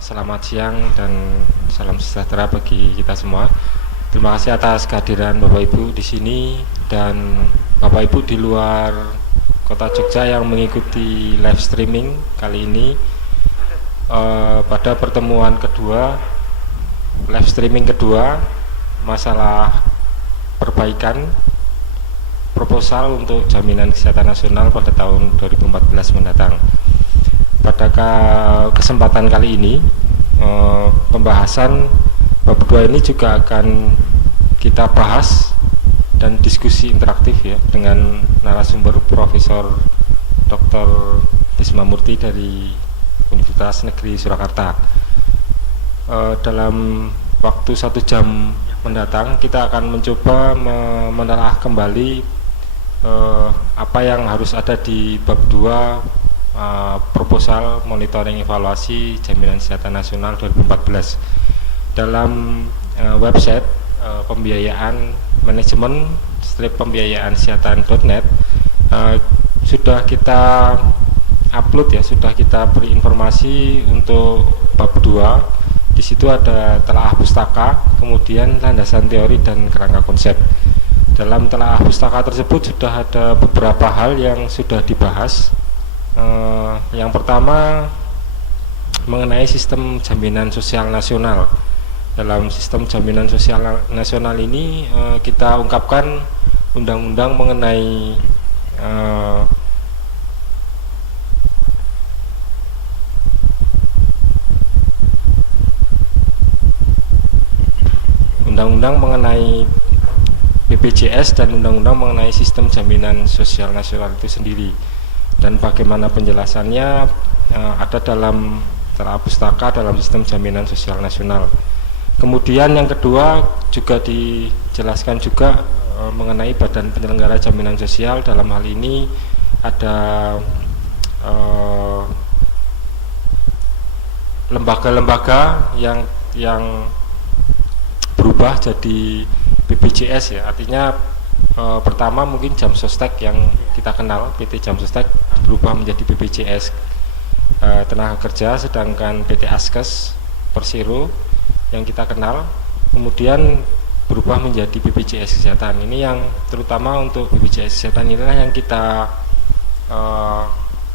Selamat siang dan salam sejahtera bagi kita semua. Terima kasih atas kehadiran Bapak Ibu di sini dan Bapak Ibu di luar Kota Jogja yang mengikuti live streaming kali ini. Pada pertemuan kedua, live streaming kedua, masalah perbaikan proposal untuk jaminan kesehatan nasional pada tahun 2014 mendatang. Pada kesempatan kali ini pembahasan bab 2 ini juga akan kita bahas dan diskusi interaktif ya dengan narasumber Profesor Dr. Tisma Murti dari Universitas Negeri Surakarta. Dalam waktu 1 jam mendatang kita akan mencoba menelaah kembali apa yang harus ada di bab 2 proposal monitoring evaluasi jaminan kesehatan nasional 2014. Dalam website pembiayaan manajemen pembiayaan kesehatan.net sudah kita upload ya, sudah kita beri informasi untuk bab 2. Di situ ada telaah pustaka, kemudian landasan teori dan kerangka konsep. Dalam telaah pustaka tersebut sudah ada beberapa hal yang sudah dibahas. Yang pertama mengenai sistem jaminan sosial nasional. Dalam sistem jaminan sosial nasional ini kita ungkapkan undang-undang mengenai undang-undang mengenai BPJS dan undang-undang mengenai sistem jaminan sosial nasional itu sendiri. Dan bagaimana penjelasannya ada dalam telaah pustaka dalam sistem jaminan sosial nasional. Kemudian yang kedua juga dijelaskan juga mengenai badan penyelenggara jaminan sosial. Dalam hal ini ada lembaga-lembaga yang berubah jadi BPJS ya, artinya pertama mungkin Jam Sostek yang kita kenal, PT Jam Sostek berubah menjadi BPJS Tenaga Kerja, sedangkan PT Askes Persero yang kita kenal kemudian berubah menjadi BPJS Kesehatan. Ini yang terutama untuk BPJS Kesehatan inilah yang kita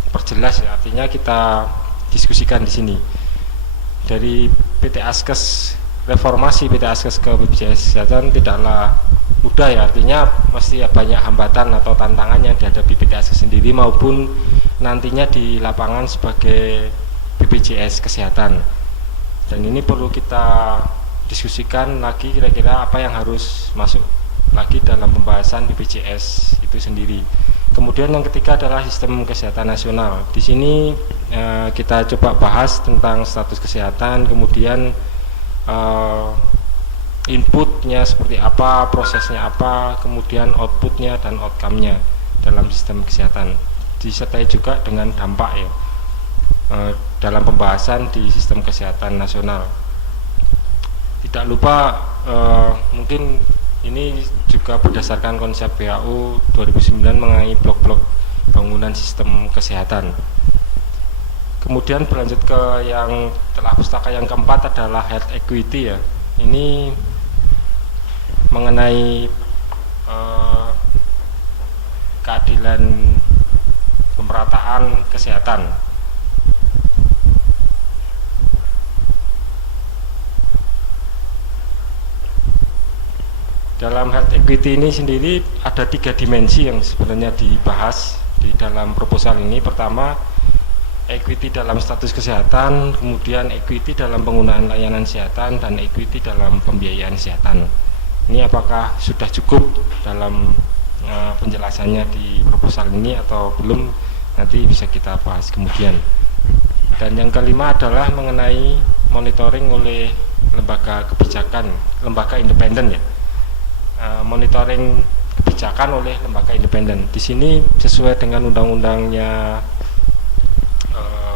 perjelas ya, artinya kita diskusikan di sini. Dari PT Askes, reformasi PT Askes ke BPJS Kesehatan tidaklah mudah ya, artinya mesti banyak hambatan atau tantangan yang dihadapi PT Askes sendiri maupun nantinya di lapangan sebagai BPJS Kesehatan. Dan ini perlu kita diskusikan lagi kira-kira apa yang harus masuk lagi dalam pembahasan BPJS itu sendiri. Kemudian yang ketiga adalah sistem kesehatan nasional. Di sini kita coba bahas tentang status kesehatan, kemudian inputnya seperti apa, prosesnya apa, kemudian outputnya dan outcome-nya dalam sistem kesehatan, disertai juga dengan dampak ya dalam pembahasan di sistem kesehatan nasional. Tidak lupa mungkin ini juga berdasarkan konsep WHO 2009 mengenai blok-blok bangunan sistem kesehatan. Kemudian berlanjut ke yang telah pustaka yang keempat adalah health equity ya. Ini mengenai keadilan pemerataan kesehatan. Dalam health equity ini sendiri ada 3 dimensi yang sebenarnya dibahas di dalam proposal ini. Pertama, equity dalam status kesehatan, kemudian equity dalam penggunaan layanan kesehatan, dan equity dalam pembiayaan kesehatan. Ini apakah sudah cukup dalam penjelasannya di proposal ini atau belum, nanti bisa kita bahas kemudian. Dan yang kelima adalah mengenai monitoring oleh lembaga kebijakan, lembaga independen ya, monitoring kebijakan oleh lembaga independen. Di sini sesuai dengan undang-undangnya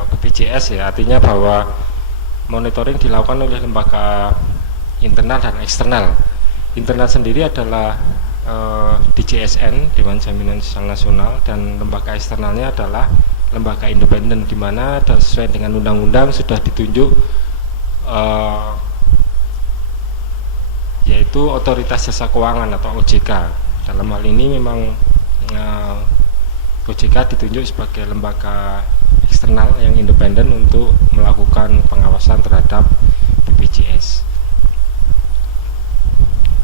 BPJS ya, artinya bahwa monitoring dilakukan oleh lembaga internal dan eksternal. Internal sendiri adalah DJSN, Dewan Jaminan Sosial Nasional, dan lembaga eksternalnya adalah lembaga independen, di mana sesuai dengan undang-undang sudah ditunjuk eh, yaitu Otoritas Jasa Keuangan atau OJK. Dalam hal ini memang OJK ditunjuk sebagai lembaga eksternal yang independen untuk melakukan pengawasan terhadap BPJS.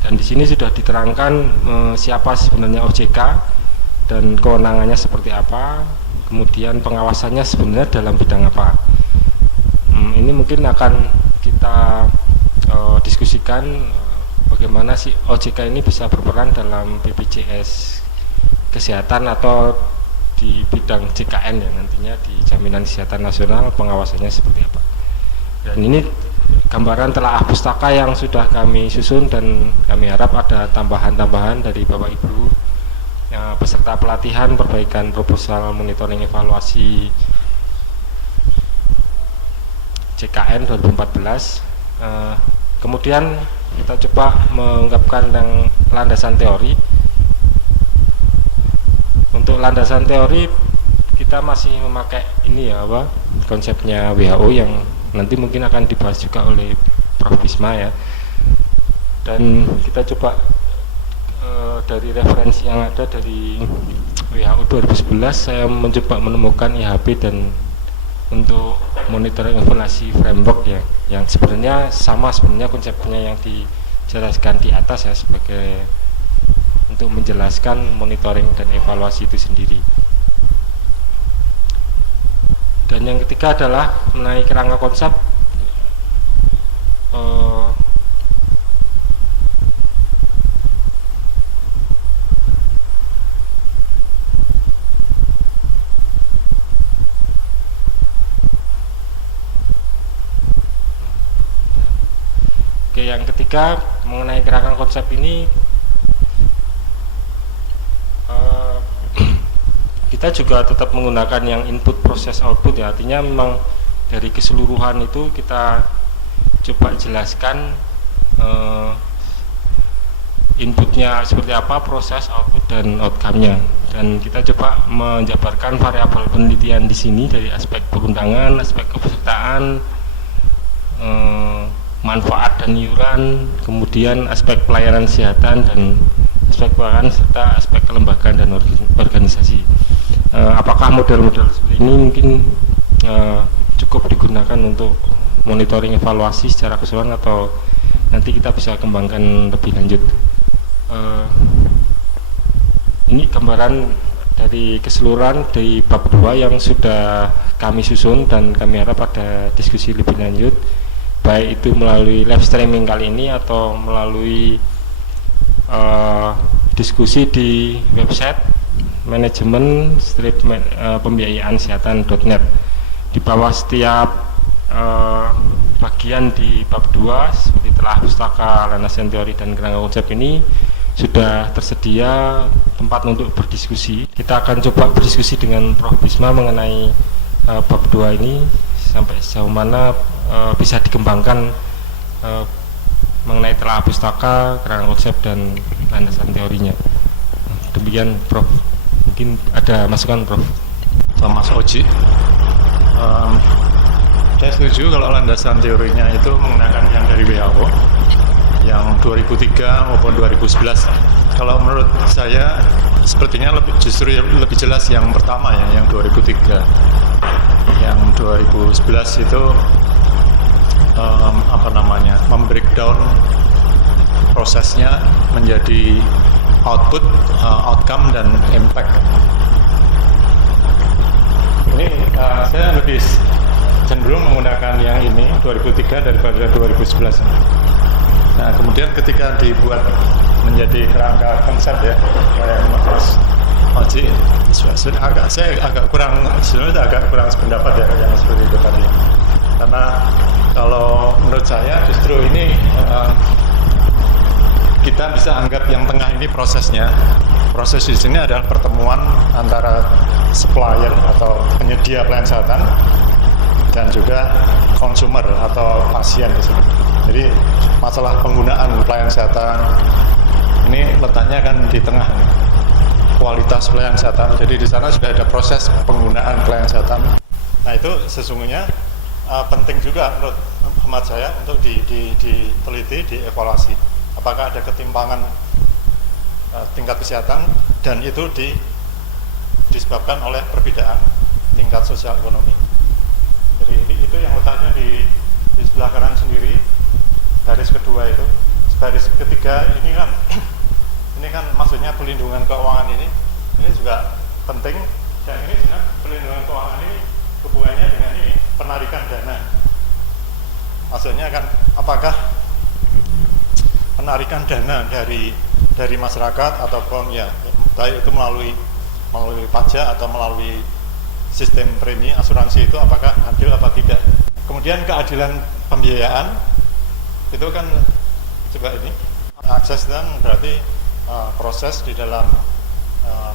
Dan di sini sudah diterangkan siapa sebenarnya OJK dan kewenangannya seperti apa, kemudian pengawasannya sebenarnya dalam bidang apa. Ini mungkin akan kita diskusikan bagaimana sih OJK ini bisa berperan dalam BPJS kesehatan atau di bidang JKN ya, nantinya di Jaminan Kesehatan Nasional pengawasannya seperti apa. Dan ini gambaran telaah pustaka yang sudah kami susun, dan kami harap ada tambahan-tambahan dari Bapak Ibu peserta pelatihan perbaikan proposal monitoring evaluasi JKN 2014. Kemudian kita coba mengungkapkan tentang landasan teori. Untuk landasan teori kita masih memakai ini ya, konsepnya WHO yang nanti mungkin akan dibahas juga oleh Prof. Bisma ya. Dan kita coba dari referensi yang ada dari WHO 2011 saya mencoba menemukan IHB dan untuk monitoring evaluasi framework ya, yang sebenarnya sama sebenarnya konsepnya yang dijelaskan di atas ya, sebagai untuk menjelaskan monitoring dan evaluasi itu sendiri. Dan yang ketiga adalah mengenai kerangka konsep. Oke, yang ketiga mengenai kerangka konsep ini, kita juga tetap menggunakan yang input proses output ya, artinya memang dari keseluruhan itu kita coba jelaskan inputnya seperti apa, proses, output, dan outcome-nya. Dan kita coba menjabarkan variabel penelitian di sini dari aspek perundangan, aspek kepesertaan, manfaat dan iuran, kemudian aspek pelayanan kesehatan dan aspek keuangan, serta aspek kelembagaan dan organisasi. Apakah model-model seperti ini mungkin cukup digunakan untuk monitoring evaluasi secara keseluruhan, atau nanti kita bisa kembangkan lebih lanjut. Ini gambaran dari keseluruhan dari bab 2 yang sudah kami susun, dan kami harap ada diskusi lebih lanjut, baik itu melalui live streaming kali ini atau melalui diskusi di website manajemen pembiayaan kesehatan.net. Di bawah setiap bagian di bab 2 seperti telah pustaka, landasan teori, dan kerangka konsep ini sudah tersedia tempat untuk berdiskusi. Kita akan coba berdiskusi dengan Prof. Bisma mengenai bab 2 ini sampai sejauh mana bisa dikembangkan mengenai telah pustaka, kerangka konsep, dan landasan teorinya. Demikian Prof. Mungkin ada masukan Prof. Mas Oji, saya setuju kalau landasan teorinya itu menggunakan yang dari WHO yang 2003 maupun 2011. Kalau menurut saya sepertinya justru lebih jelas yang pertama ya, yang 2003. Yang 2011 itu membreakdown prosesnya menjadi output, outcome, dan impact. Ini saya lebih cenderung menggunakan yang ini 2003 daripada 2011. Nah, kemudian ketika dibuat menjadi kerangka konsep ya, kayak Mas Oji, saya agak kurang sependapat ya yang seperti itu tadi. Karena kalau menurut saya justru ini kita bisa anggap yang tengah ini prosesnya. Proses di sini adalah pertemuan antara supplier atau penyedia pelayanan kesehatan dan juga consumer atau pasien di sini. Jadi masalah penggunaan pelayanan kesehatan ini letaknya kan di tengah nih. Kualitas pelayanan kesehatan. Jadi di sana sudah ada proses penggunaan pelayanan kesehatan. Nah, itu sesungguhnya penting juga menurut hemat saya untuk diteliti, dievaluasi apakah ada ketimpangan tingkat kesehatan dan itu disebabkan oleh perbedaan tingkat sosial ekonomi. Jadi itu yang letaknya di sebelah kanan sendiri, baris kedua itu. Baris ketiga ini kan maksudnya pelindungan keuangan ini juga penting, dan ini sebenarnya pelindungan keuangan ini hubungannya dengan ini penarikan dana. Maksudnya kan apakah penarikan dana dari masyarakat ataupun ya baik itu melalui pajak atau melalui sistem premi asuransi itu apakah adil apa tidak. Kemudian keadilan pembiayaan itu kan coba ini akses, dan berarti proses di dalam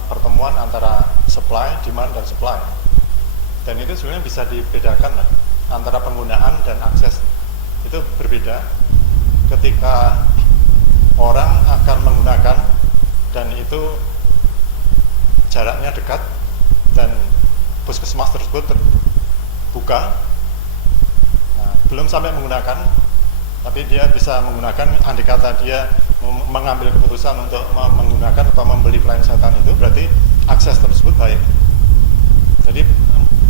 pertemuan antara supply, demand dan supply, dan itu sebenarnya bisa dibedakan antara penggunaan dan akses. Itu berbeda ketika orang akan menggunakan dan itu jaraknya dekat dan puskesmas tersebut terbuka, belum sampai menggunakan, tapi dia bisa menggunakan, andai kata dia mengambil keputusan untuk menggunakan atau membeli pelayanan kesehatan itu, berarti akses tersebut baik. Jadi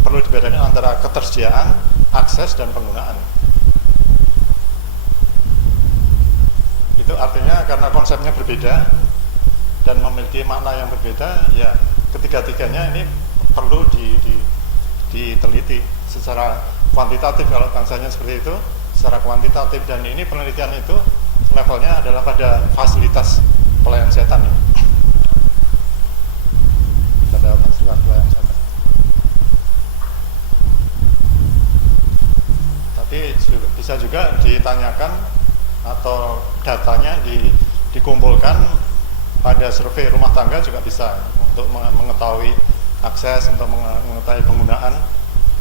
perlu dibedakan antara ketersediaan, akses, dan penggunaan. Itu artinya karena konsepnya berbeda dan memiliki makna yang berbeda, ya ketiga-tiganya ini perlu diteliti secara kuantitatif. Kalau bangsanya seperti itu, secara kuantitatif, dan ini penelitian itu levelnya adalah pada fasilitas pelayanan kesehatan. Pada fasilitas pelayanan kesehatan. Tapi bisa juga ditanyakan atau datanya dikumpulkan pada survei rumah tangga juga bisa, untuk mengetahui akses, untuk mengetahui penggunaan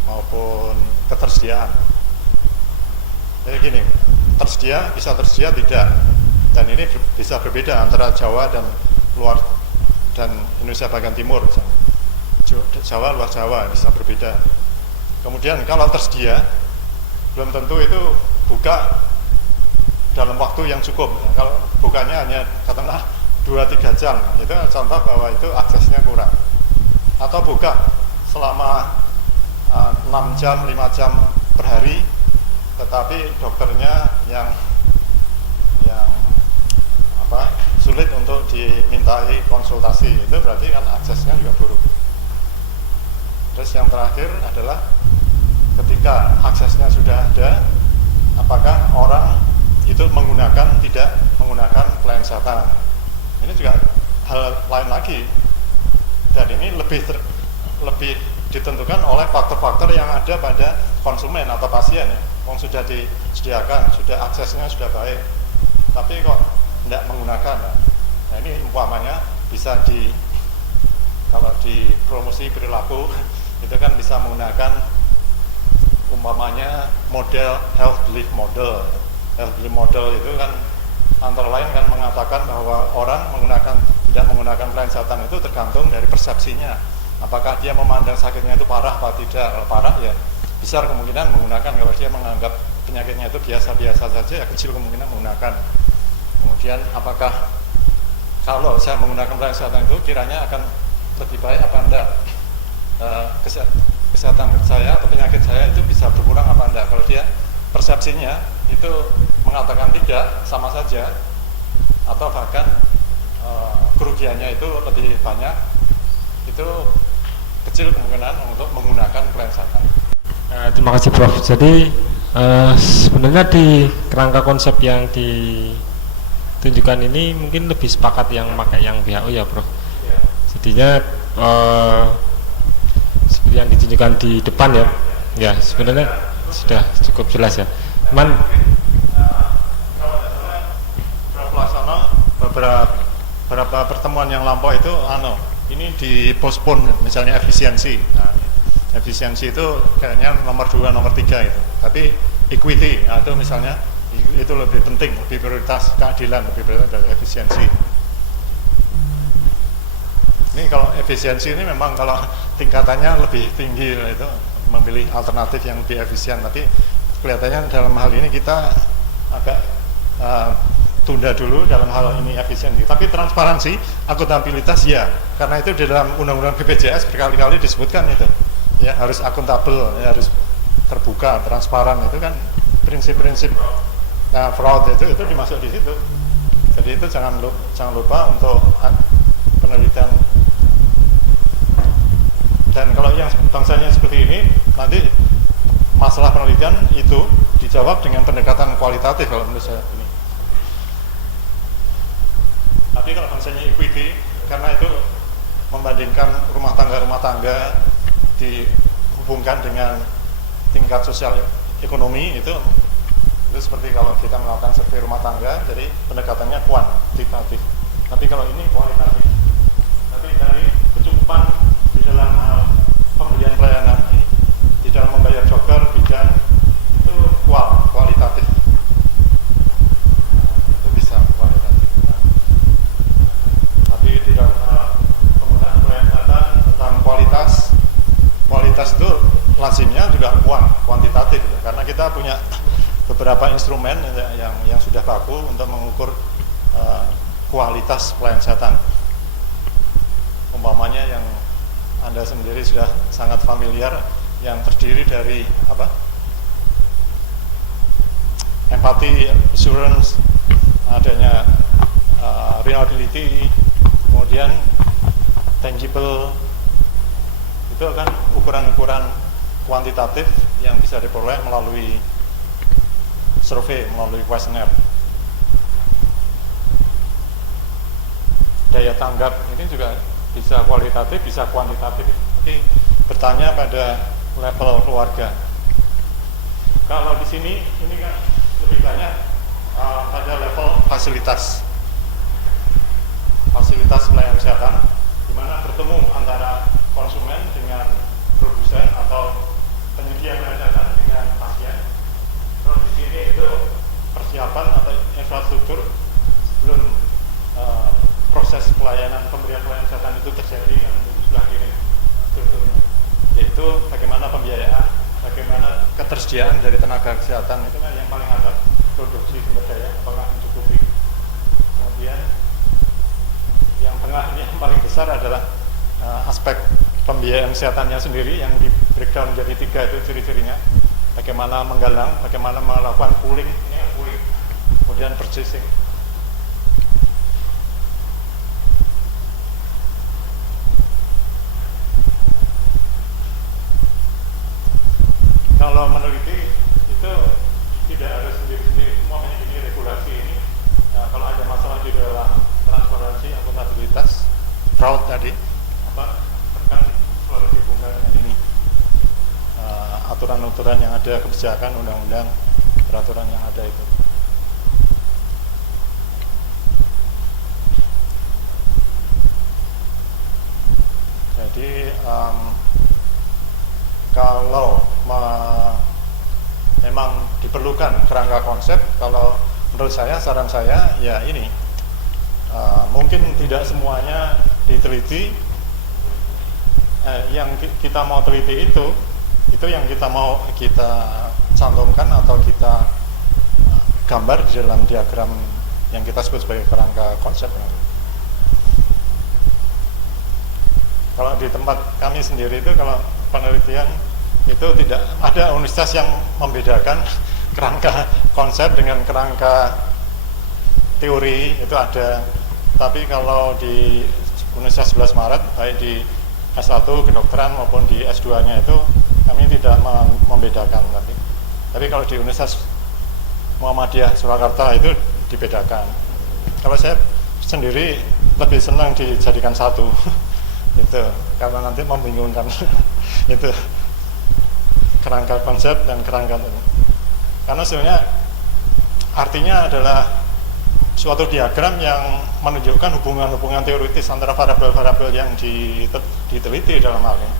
maupun ketersediaan. Jadi gini, bisa tersedia tidak, dan ini bisa berbeda antara Jawa dan luar dan Indonesia bagian timur misalnya. Jawa, luar Jawa bisa berbeda. Kemudian kalau tersedia, belum tentu itu buka dalam waktu yang cukup. Kalau bukanya hanya katakanlah 2-3 jam, itu contoh bahwa itu aksesnya kurang. Atau buka selama 6 jam, 5 jam per hari, tetapi dokternya yang sulit untuk dimintai konsultasi, itu berarti kan aksesnya juga buruk. Terus yang terakhir adalah ketika aksesnya sudah ada, apakah orang itu tidak menggunakan pelayanan kesehatan. Ini juga hal lain lagi, dan ini lebih ditentukan oleh faktor-faktor yang ada pada konsumen atau pasien. Sudah disediakan, sudah aksesnya sudah baik, tapi kok tidak menggunakan. Nah ini umpamanya bisa kalau di promosi perilaku itu kan bisa menggunakan umpamanya model health belief model. Health belief model itu kan antara lain kan mengatakan bahwa orang tidak menggunakan pelayanan kesehatan itu tergantung dari persepsinya. Apakah dia memandang sakitnya itu parah atau tidak. Kalau parah ya besar kemungkinan menggunakan. Kalau dia menganggap penyakitnya itu biasa-biasa saja, ya kecil kemungkinan menggunakan. Kemudian apakah kalau saya menggunakan pelayanan kesehatan itu kiranya akan lebih baik apa enggak, kesehatan saya atau penyakit saya itu bisa berkurang apa enggak. Kalau dia persepsinya itu mengatakan tidak, sama saja, atau bahkan kerugiannya itu lebih banyak, itu kecil kemungkinan untuk menggunakan pelayanan kesehatan. Terima kasih Prof. Jadi sebenarnya di kerangka konsep yang ditunjukkan ini mungkin lebih sepakat yang pakai yang WHO ya Prof. Ya. Jadinya seperti yang ditunjukkan di depan ya, ya sebenarnya sudah cukup jelas ya. Cuman beberapa pertemuan yang lampau itu ini dipospon, misalnya efisiensi. Nah, efisiensi itu kayaknya nomor 2, nomor 3 itu. Tapi equity, itu misalnya itu lebih penting, lebih prioritas keadilan, lebih prioritas dari efisiensi. Ini kalau efisiensi ini memang kalau tingkatannya lebih tinggi itu memilih alternatif yang lebih efisien, tapi kelihatannya dalam hal ini kita agak tunda dulu dalam hal ini efisiensi. Tapi transparansi, akuntabilitas ya, karena itu di dalam undang-undang BPJS berkali-kali disebutkan itu, ya harus akuntabel, ya, harus terbuka, transparan, itu kan prinsip-prinsip. Nah, fraud itu dimasuk di situ. Jadi itu jangan lupa untuk penelitian. Dan kalau yang bangsanya seperti ini, nanti masalah penelitian itu dijawab dengan pendekatan kualitatif kalau menurut saya ini. Tapi kalau bangsanya equity, karena itu membandingkan rumah tangga dihubungkan dengan tingkat sosial ekonomi, itu seperti kalau kita melakukan survei rumah tangga, jadi pendekatannya kuantitatif. Tapi kalau ini kualitatif. Tapi dari kecukupan di dalam pemberian pelayanan ini, di dalam membayar dokter, bidan, itu kualitatif. Itu bisa kualitatif. Tapi di dalam penggunaan pelayanan tentang kualitas itu lazimnya juga kuantitatif, karena kita punya beberapa instrumen yang sudah baku untuk mengukur kualitas pelayanan kesehatan. Umpamanya yang Anda sendiri sudah sangat familiar, yang terdiri dari empathy assurance, adanya reliability, kemudian tangible, itu kan ukuran-ukuran kuantitatif yang bisa diperoleh melalui survei, melalui kuesioner. Daya tanggap ini juga bisa kualitatif, bisa kuantitatif. Tapi bertanya pada level keluarga. Kalau di sini ini kan lebih banyak pada level fasilitas pelayanan kesehatan, di mana bertemu antara konsumen dengan produsen atau penyedia pelayanan kesehatan dengan pasien. Kalau di sini itu persiapan atau infrastruktur sebelum proses pemberian pelayanan kesehatan itu terjadi, yang di sebelah kiri strukturnya, yaitu bagaimana pembiayaan, bagaimana ketersediaan dari tenaga kesehatan, itu kan yang paling ada, produksi sumber daya apakah mencukupi. Kemudian yang tengah ini yang paling besar adalah aspek pembiayaan kesehatannya sendiri, yang di breakdown menjadi 3 itu ciri-cirinya. Bagaimana menggalang, bagaimana melakukan pooling, kemudian purchasing. Kalau meneliti itu tidak harus sendiri-sendiri, semuanya ini regulasi ini. Kalau ada masalah di dalam transparansi, akuntabilitas, fraud tadi, kan selalu dihubungkan dengan ini. Aturan-aturan yang ada, kebijakan, undang-undang, peraturan yang ada itu. Jadi kalau memang diperlukan kerangka konsep, kalau menurut saya, saran saya ya ini, mungkin tidak semuanya diteliti. Yang kita mau teliti itu yang kita mau kita cantumkan atau kita gambar di dalam diagram yang kita sebut sebagai kerangka konsep. Kalau di tempat kami sendiri itu, kalau penelitian itu tidak ada universitas yang membedakan kerangka konsep dengan kerangka teori, itu ada. Tapi kalau di Universitas 11 Maret, baik di S1 kedokteran maupun di S2-nya itu kami tidak membedakan. Tapi kalau di Universitas Muhammadiyah Surakarta itu dibedakan. Kalau saya sendiri lebih senang dijadikan satu itu, karena nanti membingungkan itu kerangka konsep dan kerangka ini. Karena sebenarnya artinya adalah suatu diagram yang menunjukkan hubungan-hubungan teoritis antara variabel-variabel yang diteliti dalam hal ini.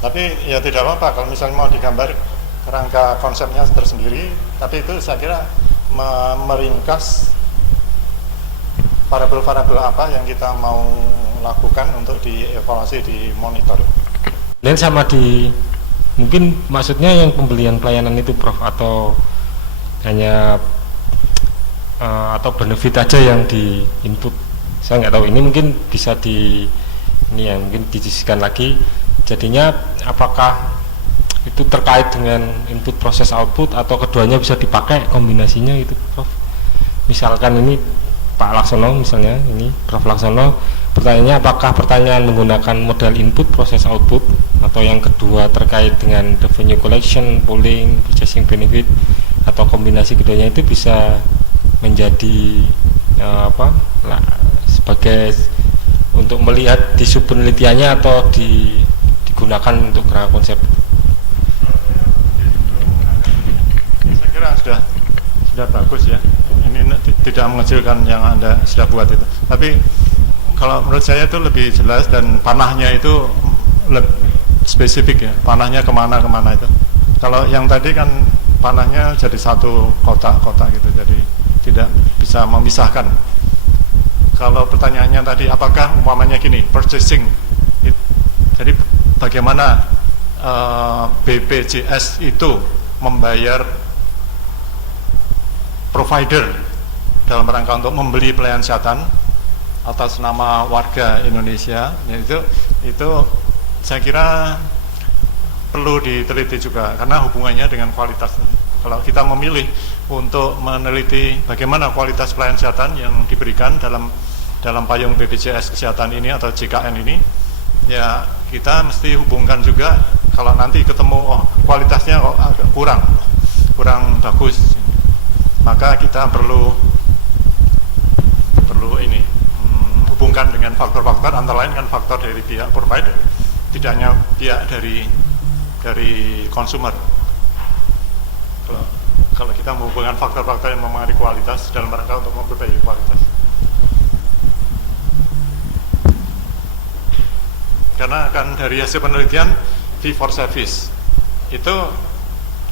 Tapi ya tidak apa-apa kalau misalnya mau digambar kerangka konsepnya tersendiri, tapi itu saya kira meringkas variabel-variabel apa yang kita mau lakukan untuk dievaluasi, dimonitor. Dan sama di Mungkin maksudnya yang pembelian pelayanan itu Prof, atau hanya atau benefit aja yang di input. Saya nggak tahu, ini mungkin bisa ini ya mungkin disisihkan lagi. Jadinya apakah itu terkait dengan input proses output atau keduanya bisa dipakai kombinasinya itu Prof? Misalkan ini Pak Laksono, misalnya ini Prof Laksono, pertanyaannya apakah pertanyaan menggunakan model input proses output, atau yang kedua terkait dengan revenue collection, pooling, purchasing benefit, atau kombinasi keduanya itu bisa menjadi sebagai untuk melihat di sub penelitiannya atau digunakan untuk kerangka konsep. Saya kira sudah bagus ya. Ini tidak mengecilkan yang Anda sudah buat itu. Tapi kalau menurut saya itu lebih jelas, dan panahnya itu lebih spesifik ya. Panahnya kemana itu. Kalau yang tadi kan panahnya jadi satu kotak-kotak gitu, jadi tidak bisa memisahkan. Kalau pertanyaannya tadi apakah umpamanya gini, purchasing, jadi bagaimana BPJS itu membayar provider dalam rangka untuk membeli pelayanan kesehatan atas nama warga Indonesia, itu saya kira perlu diteliti juga karena hubungannya dengan kualitas. Kalau kita memilih untuk meneliti bagaimana kualitas pelayanan kesehatan yang diberikan dalam payung BPJS kesehatan ini atau JKN ini, ya kita mesti hubungkan juga. Kalau nanti ketemu kualitasnya agak kurang bagus, maka kita perlu ini hubungkan dengan faktor-faktor, antara lain kan faktor dari pihak provider, tidak hanya pihak dari konsumer. Kalau kita menghubungkan faktor-faktor yang mempengaruhi kualitas dalam rangka untuk memperbaiki kualitas. Karena kan dari hasil penelitian fee for service itu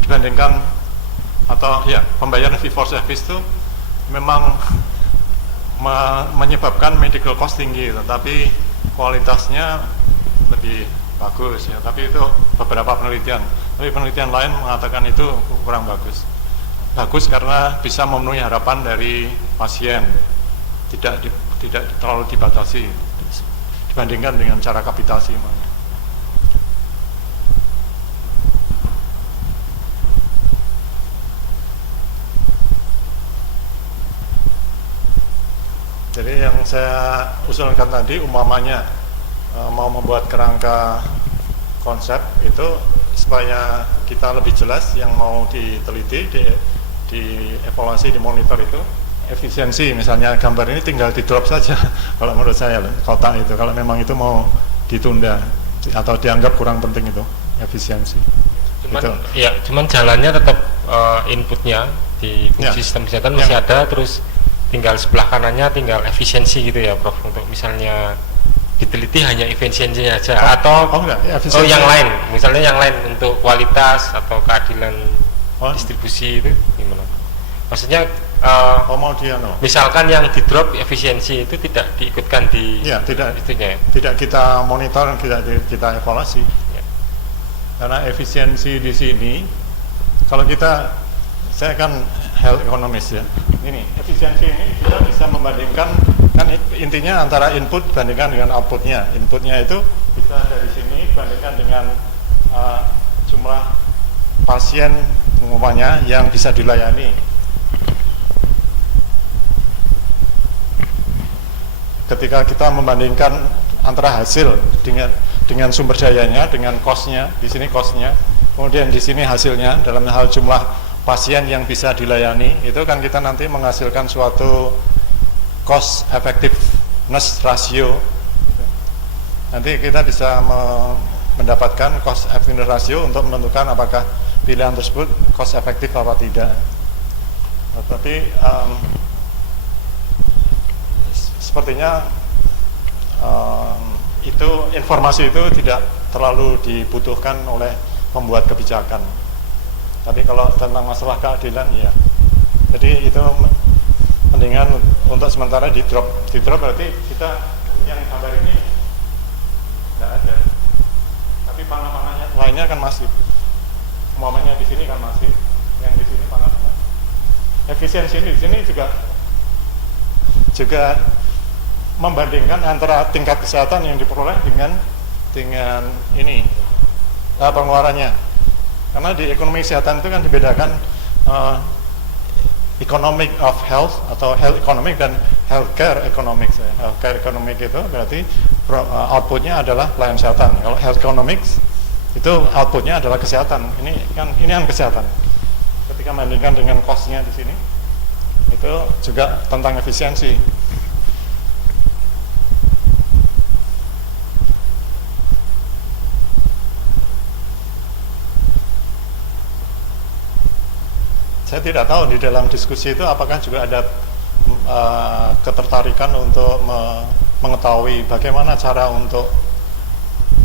dibandingkan, atau ya pembayaran fee for service itu memang menyebabkan medical cost tinggi, tetapi kualitasnya lebih bagus ya. Tapi itu beberapa penelitian, tapi penelitian lain mengatakan itu kurang bagus karena bisa memenuhi harapan dari pasien, tidak terlalu dibatasi dibandingkan dengan cara kapitasi. Jadi yang saya usulkan tadi, umpamanya mau membuat kerangka konsep itu supaya kita lebih jelas yang mau diteliti, dievaluasi, dimonitor itu efisiensi. Misalnya gambar ini tinggal di drop saja kalau menurut saya kotak itu, kalau memang itu mau ditunda atau dianggap kurang penting itu efisiensi. Cuman jalannya tetap inputnya di sistem kesehatan masih ada, terus tinggal sebelah kanannya tinggal efisiensi gitu ya Prof, untuk misalnya diteliti hanya efisiensinya aja yang lain, misalnya yang lain untuk kualitas atau keadilan distribusi itu gimana? Maksudnya misalkan yang di drop efisiensi itu tidak diikutkan di tidak kita monitor, tidak kita evaluasi ya. Karena efisiensi di sini, kalau saya kan health economist ya, ini efisiensi ini kita bisa membandingkan, kan intinya antara input bandingkan dengan outputnya. Inputnya itu bisa dari sini bandingkan dengan jumlah pasien umpamanya yang bisa dilayani. Ketika kita membandingkan antara hasil dengan sumber dayanya, dengan cost-nya, di sini cost-nya, kemudian di sini hasilnya dalam hal jumlah pasien yang bisa dilayani, itu kan kita nanti menghasilkan suatu cost effectiveness ratio. Nanti kita bisa mendapatkan cost effectiveness ratio untuk menentukan apakah pilihan tersebut cost efektif apa tidak. Tapi sepertinya informasi itu tidak terlalu dibutuhkan oleh pembuat kebijakan. Tapi kalau tentang masalah keadilan ya, jadi itu mendingan untuk sementara di drop berarti kita yang gambar ini tidak ada, tapi panah-panahnya lainnya kan masih. umpamanya di sini kan masih, yang di sini panas. Efisiensi di sini juga membandingkan antara tingkat kesehatan yang diperoleh dengan ini pengeluarannya. Karena di ekonomi kesehatan itu kan dibedakan economic of health atau health economic dan healthcare economics. Healthcare economic itu berarti outputnya adalah pelayanan kesehatan. Kalau health economics itu outputnya adalah kesehatan. Ini kan kesehatan. Ketika membandingkan dengan cost-nya di sini, itu juga tentang efisiensi. Saya tidak tahu di dalam diskusi itu apakah juga ada ketertarikan untuk mengetahui bagaimana cara untuk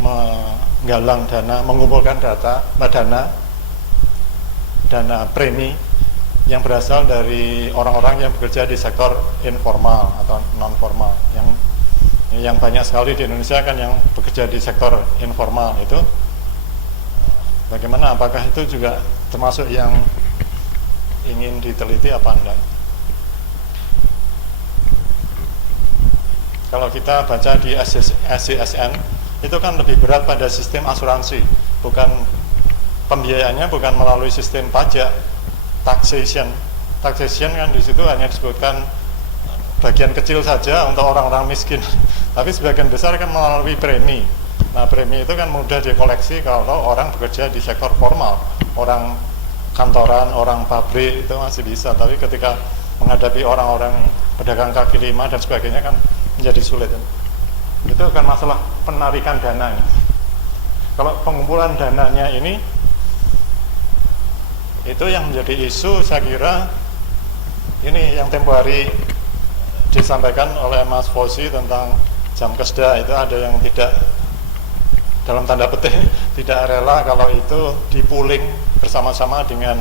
menggalang dana, mengumpulkan dana premi yang berasal dari orang-orang yang bekerja di sektor informal atau non formal. Yang banyak sekali di Indonesia kan yang bekerja di sektor informal itu, bagaimana, apakah itu juga termasuk yang ingin diteliti apa enggak? Kalau kita baca di SCSN itu kan lebih berat pada sistem asuransi, bukan pembiayaannya bukan melalui sistem pajak, taxation kan di situ hanya disebutkan bagian kecil saja untuk orang-orang miskin, tapi sebagian besar kan melalui premi. Nah, premi itu kan mudah dikoleksi kalau orang bekerja di sektor formal, orang kantoran, orang pabrik itu masih bisa, tapi ketika menghadapi orang-orang pedagang kaki lima dan sebagainya kan menjadi sulit. Itu kan masalah penarikan dana. Kalau pengumpulan dananya ini, itu yang menjadi isu, saya kira ini yang tempo hari disampaikan oleh Mas Fosi tentang jam kesda, itu ada yang tidak, dalam tanda petik, tidak rela kalau itu dipuling bersama-sama dengan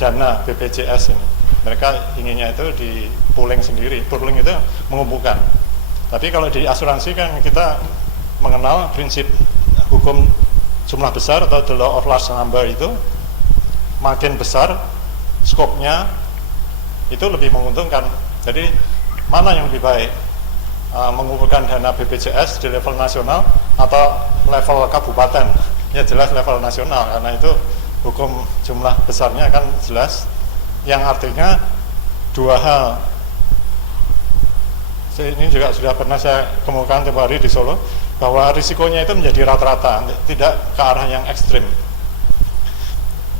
dana BPJS ini. Mereka inginnya itu dipuling sendiri. Pooling itu mengumpulkan. Tapi kalau di asuransi kan kita mengenal prinsip hukum jumlah besar atau the law of large number itu, makin besar skopnya itu lebih menguntungkan. Jadi mana yang lebih baik? Mengumpulkan dana BPJS di level nasional atau level kabupaten? Ya jelas level nasional, karena itu hukum jumlah besarnya kan jelas, yang artinya dua hal. Ini juga sudah pernah saya kemukakan tempoh hari di Solo, bahwa risikonya itu menjadi rata-rata, tidak ke arah yang ekstrim.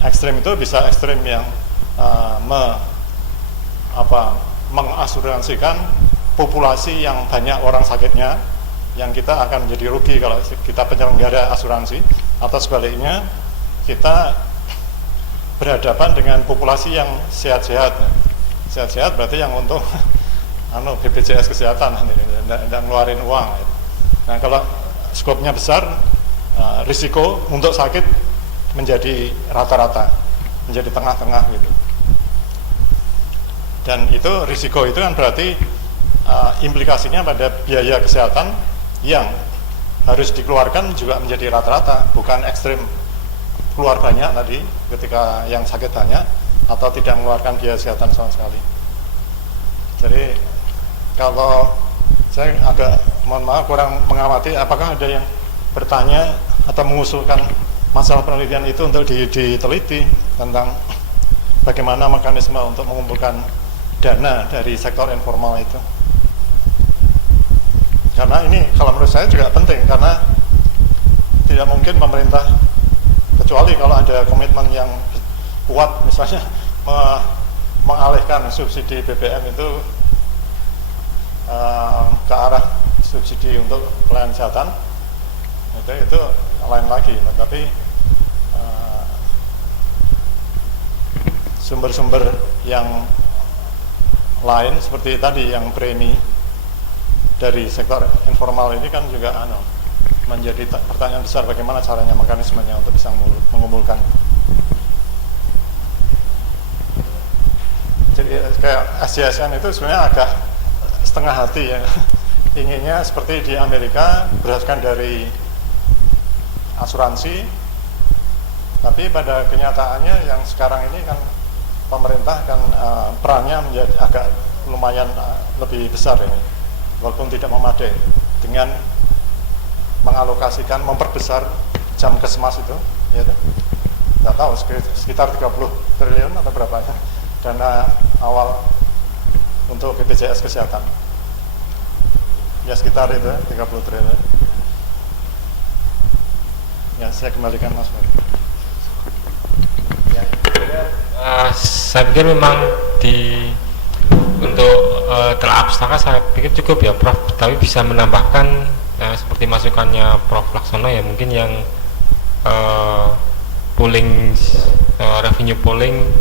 Ekstrim itu bisa ekstrim yang mengasuransikan populasi yang banyak orang sakitnya, yang kita akan menjadi rugi kalau kita penyelenggara asuransi, atau sebaliknya kita berhadapan dengan populasi yang sehat-sehat. Sehat-sehat berarti yang untuk BPJS kesehatan, tidak ngeluarin uang. Nah, kalau skopnya besar, risiko untuk sakit menjadi rata-rata, menjadi tengah-tengah gitu. Dan itu risiko itu kan berarti implikasinya pada biaya kesehatan yang harus dikeluarkan juga menjadi rata-rata, bukan ekstrim keluar banyak tadi ketika yang sakit banyak, atau tidak mengeluarkan biaya kesehatan sama sekali. Jadi kalau saya agak, mohon maaf, kurang mengamati apakah ada yang bertanya atau mengusulkan masalah penelitian itu untuk diteliti tentang bagaimana mekanisme untuk mengumpulkan dana dari sektor informal itu. Karena ini kalau menurut saya juga penting, karena tidak mungkin pemerintah, kecuali kalau ada komitmen yang kuat, misalnya mengalihkan subsidi BBM itu ke arah subsidi untuk pelayanan kesehatan, itu lain lagi. Tapi sumber-sumber yang lain seperti tadi yang premi dari sektor informal ini kan juga menjadi pertanyaan besar, bagaimana caranya, mekanismenya untuk bisa mengumpulkan. Jadi kayak SCSN itu sebenarnya agak setengah hati ya, inginnya seperti di Amerika, berdasarkan dari asuransi Tapi pada kenyataannya yang sekarang ini kan pemerintah kan perannya menjadi agak lumayan lebih besar ini, walaupun tidak memadai, dengan mengalokasikan, memperbesar jam kesmas itu, ya, nggak tahu sekitar 30 triliun atau berapa ya, dana awal untuk BPJS Kesehatan, ya sekitar itu 30 triliun. Ya, saya kembalikan Mas Ferry. Ya, saya pikir memang untuk telah pustaka saya pikir cukup ya Prof, tapi bisa menambahkan seperti masukannya Prof Laksono ya, mungkin yang pooling,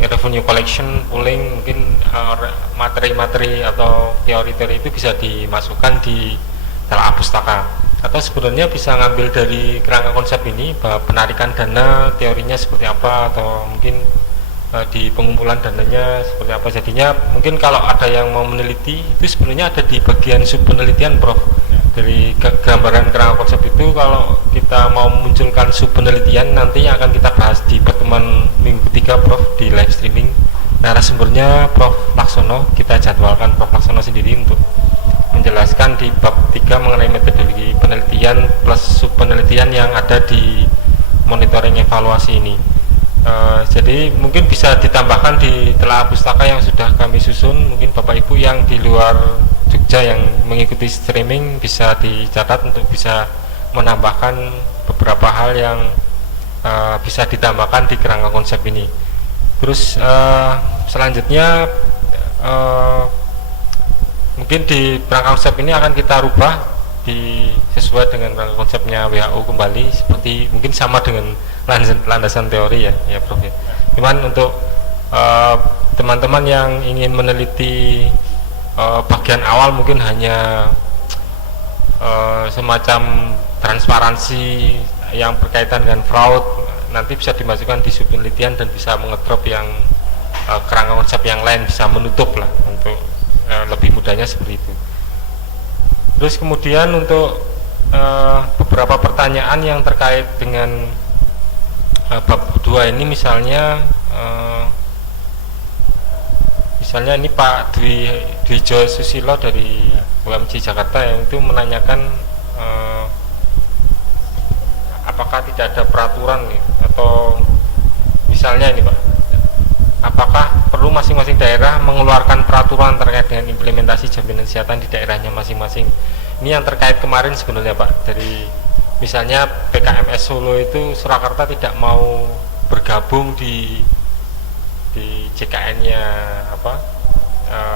revenue collection pooling, mungkin materi-materi atau teori-teori itu bisa dimasukkan di telah pustaka, atau sebenarnya bisa ngambil dari kerangka konsep ini bahwa penarikan dana teorinya seperti apa, atau mungkin di pengumpulan dananya seperti apa. Jadinya mungkin kalau ada yang mau meneliti itu sebenarnya ada di bagian sub penelitian Prof. Dari gambaran kerangka konsep itu, kalau kita mau memunculkan sub penelitian nanti yang akan kita bahas di pertemuan minggu ketiga Prof, di live streaming. Narasumbernya Prof Laksono, kita jadwalkan Prof Laksono sendiri untuk menjelaskan di bab 3 mengenai metodologi penelitian plus sub penelitian yang ada di monitoring evaluasi ini. Jadi mungkin bisa ditambahkan di telah pustaka yang sudah kami susun. Mungkin Bapak Ibu yang di luar Jogja yang mengikuti streaming bisa dicatat untuk bisa menambahkan beberapa hal yang bisa ditambahkan di kerangka konsep ini. Terus selanjutnya mungkin di kerangka konsep ini akan kita rubah sesuai dengan kerangka konsepnya WHO kembali, seperti mungkin sama dengan landasan teori ya Prof ya. Cuman untuk teman-teman yang ingin meneliti bagian awal mungkin hanya semacam transparansi yang berkaitan dengan fraud, nanti bisa dimasukkan di sub penelitian dan bisa mengedrop yang kerangka konsep yang lain, bisa menutup lah untuk lebih mudahnya seperti itu. Terus kemudian untuk beberapa pertanyaan yang terkait dengan bab 2 ini, misalnya ini Pak Dwijo Susilo dari UMJ Jakarta yang itu menanyakan apakah tidak ada peraturan nih, atau misalnya ini Pak, apakah perlu masing-masing daerah mengeluarkan peraturan terkait dengan implementasi jaminan kesehatan di daerahnya masing-masing. Ini yang terkait kemarin sebenarnya Pak, dari misalnya PKMS Solo itu Surakarta tidak mau bergabung di JKN-nya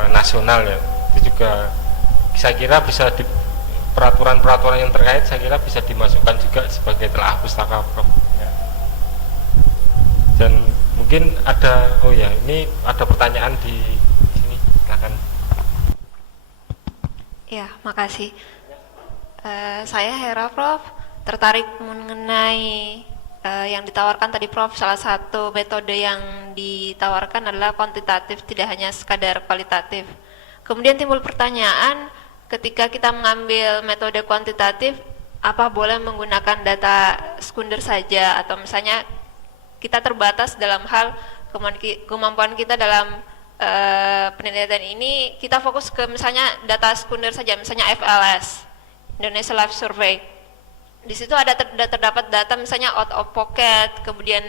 nasional ya. Itu juga saya kira bisa di peraturan-peraturan yang terkait, saya kira bisa dimasukkan juga sebagai telah pustaka Prof. Ya. Dan mungkin ada, ini ada pertanyaan di sini, silakan. Ya, makasih. Saya Hera Prof, tertarik mengenai yang ditawarkan tadi Prof. Salah satu metode yang ditawarkan adalah kuantitatif, tidak hanya sekadar kualitatif. Kemudian timbul pertanyaan, ketika kita mengambil metode kuantitatif, apa boleh menggunakan data sekunder saja, atau misalnya kita terbatas dalam hal kemampuan kita dalam penelitian ini, kita fokus ke misalnya data sekunder saja, misalnya FLS, Indonesia Life Survey. Di situ ada terdapat data misalnya out of pocket, kemudian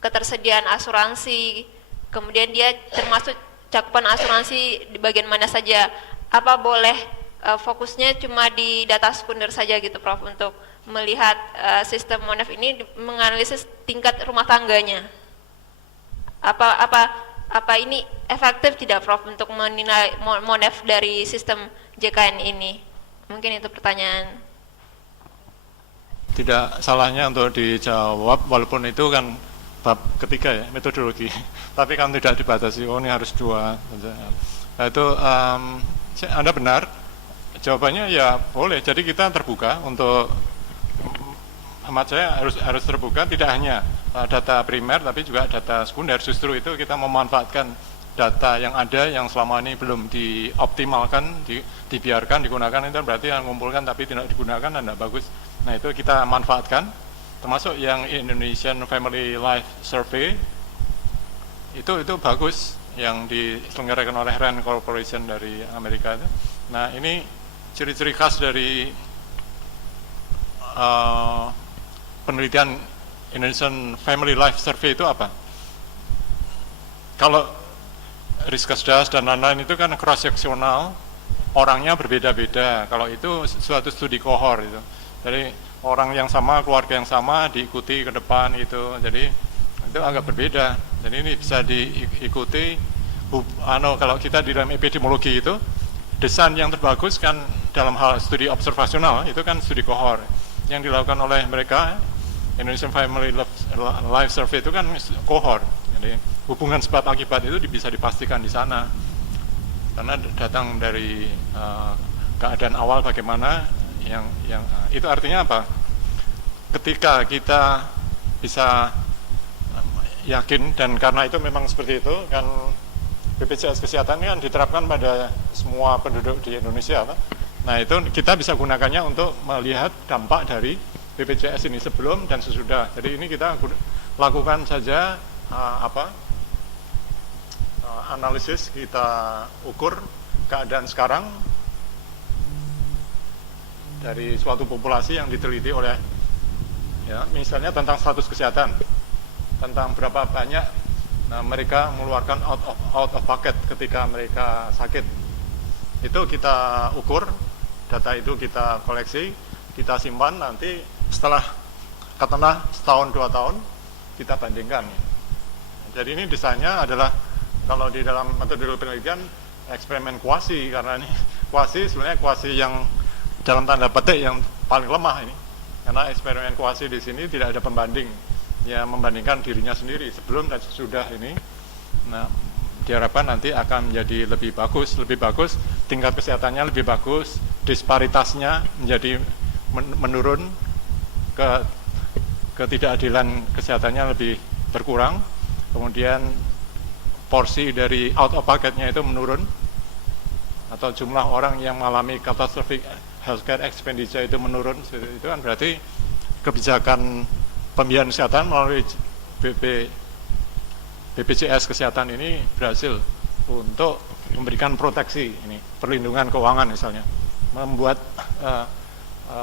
ketersediaan asuransi, kemudian dia termasuk cakupan asuransi di bagian mana saja. Apa boleh fokusnya cuma di data sekunder saja gitu Prof, untuk melihat sistem Monef ini menganalisis tingkat rumah tangganya. Apa ini efektif tidak Prof untuk menilai Monef dari sistem JKN ini? Mungkin itu pertanyaan. Tidak salahnya untuk dijawab, walaupun itu kan bab ketiga ya, metodologi. Tapi kan tidak dibatasi, ini harus 2. Nah, itu Anda benar, jawabannya ya boleh. Jadi kita terbuka untuk, amat saya harus terbuka, tidak hanya data primer tapi juga data sekunder. Justru itu kita memanfaatkan data yang ada yang selama ini belum dioptimalkan, dibiarkan digunakan, itu berarti yang mengumpulkan tapi tidak digunakan dan tidak bagus. Nah itu kita manfaatkan termasuk yang Indonesian Family Life Survey itu bagus, yang diselenggarakan oleh Rand Corporation dari Amerika itu. Nah, ini ciri-ciri khas dari penelitian Indonesian Family Life Survey itu apa? Kalau Rizkesdas dan lain-lain itu kan cross seksional, orangnya berbeda-beda. Kalau itu suatu studi kohor itu, jadi orang yang sama, keluarga yang sama diikuti ke depan itu, jadi itu agak berbeda. Jadi ini bisa diikuti. Kalau kita di dalam epidemiologi itu, desain yang terbagus kan dalam hal studi observasional itu kan studi kohor yang dilakukan oleh mereka. Indonesian Family Life Survey itu kan kohor, jadi hubungan sebab akibat itu bisa dipastikan di sana karena datang dari keadaan awal bagaimana yang itu artinya apa? Ketika kita bisa yakin, dan karena itu memang seperti itu kan, BPJS Kesehatan kan diterapkan pada semua penduduk di Indonesia. Nah, itu kita bisa gunakannya untuk melihat dampak dari BPJS ini sebelum dan sesudah. Jadi ini kita lakukan saja analisis, kita ukur keadaan sekarang dari suatu populasi yang diteliti oleh, ya, misalnya tentang status kesehatan, tentang berapa banyak mereka mengeluarkan out of pocket ketika mereka sakit. Itu kita ukur, data itu kita koleksi, kita simpan, nanti setelah katakanlah setahun 2 tahun kita bandingkan. Jadi ini desainnya adalah, kalau di dalam metode penelitian, eksperimen kuasi, karena ini kuasi sebenarnya kuasi yang dalam tanda petik yang paling lemah ini, karena eksperimen kuasi di sini tidak ada pembanding, ya membandingkan dirinya sendiri sebelum dan sesudah ini. Nah, diharapkan nanti akan menjadi lebih bagus, tingkat kesehatannya lebih bagus, disparitasnya menjadi menurun, ketidakadilan kesehatannya lebih berkurang, kemudian porsi dari out of pocket-nya itu menurun, atau jumlah orang yang mengalami catastrophic healthcare expenditure itu menurun. Itu kan berarti kebijakan pembiayaan kesehatan melalui BPJS Kesehatan ini berhasil untuk memberikan proteksi, ini perlindungan keuangan misalnya, membuat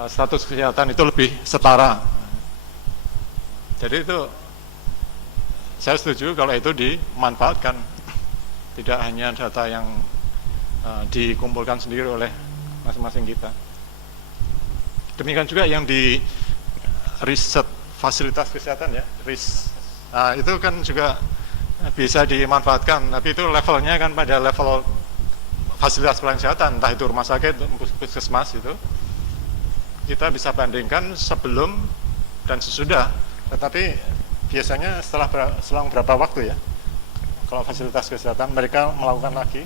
status kesehatan itu lebih setara. Jadi itu saya setuju kalau itu dimanfaatkan, tidak hanya data yang dikumpulkan sendiri oleh masing-masing kita. Demikian juga yang di riset fasilitas kesehatan, ya, itu kan juga bisa dimanfaatkan, tapi itu levelnya kan pada level fasilitas pelayanan kesehatan, entah itu rumah sakit, puskesmas, itu kita bisa bandingkan sebelum dan sesudah. Tetapi biasanya selang berapa waktu, ya, kalau fasilitas kesehatan mereka melakukan lagi?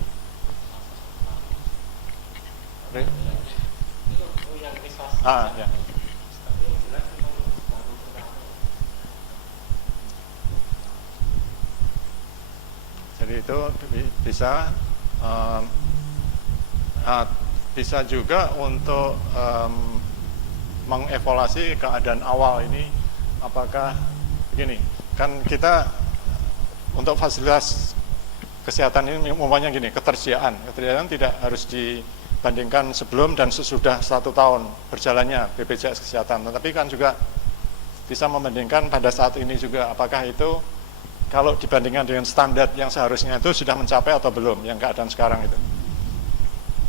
Ya. Jadi itu bisa juga untuk mengevaluasi keadaan awal ini, apakah begini, kan kita untuk fasilitas kesehatan ini umpamanya gini, ketersediaan tidak harus dibandingkan sebelum dan sesudah 1 tahun berjalannya BPJS Kesehatan, tetapi kan juga bisa membandingkan pada saat ini juga, apakah itu kalau dibandingkan dengan standar yang seharusnya itu sudah mencapai atau belum, yang keadaan sekarang itu.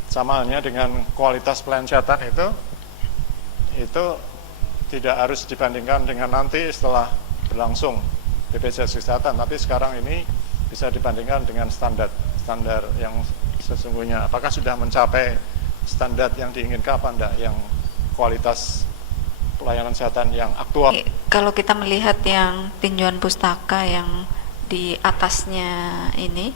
Sama halnya dengan kualitas pelayanan kesehatan itu tidak harus dibandingkan dengan nanti setelah berlangsung BPJS Kesehatan, tapi sekarang ini bisa dibandingkan dengan standar yang sesungguhnya, apakah sudah mencapai standar yang diinginkan apa enggak, yang kualitas pelayanan kesehatan yang aktual. Kalau kita melihat yang tinjauan pustaka yang di atasnya ini,